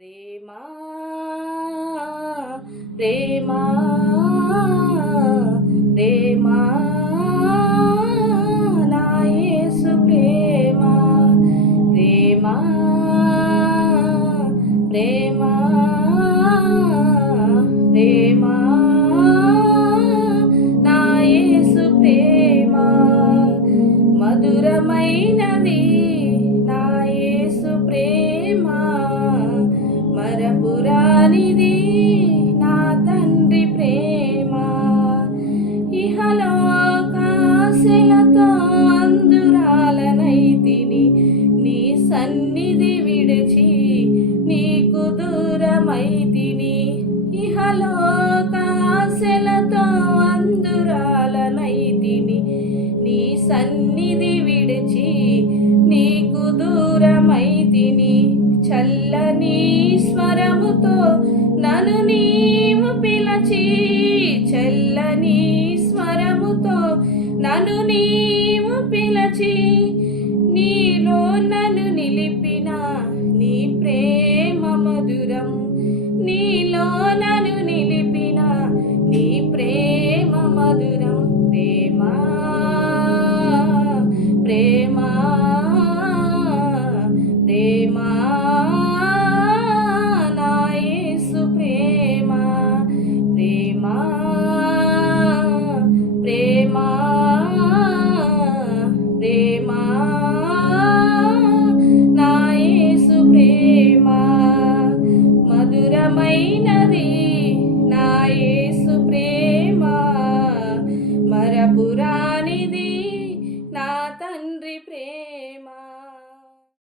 ప్రేమా ప్రేమా ప్రేమా నా యేసు ప్రేమా ప్రేమా ప్రేమా ప్రేమా నా యేసు ప్రేమా మధురమైనది నా యేసు ప్రేమా మరపురానిది నా తండ్రి ప్రేమ ఇహలోకాశలతో అందురాలనైతిని నీ సన్నిధి విడిచి నీకు దూరమైతిని ఇహలోకాశలతో అందురాలనైతిని నీ సన్నిధి విడిచి నీకు దూరమైతిని చల్లని స్వరముతో నన్ను నీవు పిలచి చల్లని స్వరముతో నన్ను నీవు పిలచి నీలో నన్ను నిలిపిన నీ ప్రేమ మధురం నీలో నన్ను నిలిపిన నీ ప్రేమ మధురం ప్రేమా ప్రేమా ప్రేమా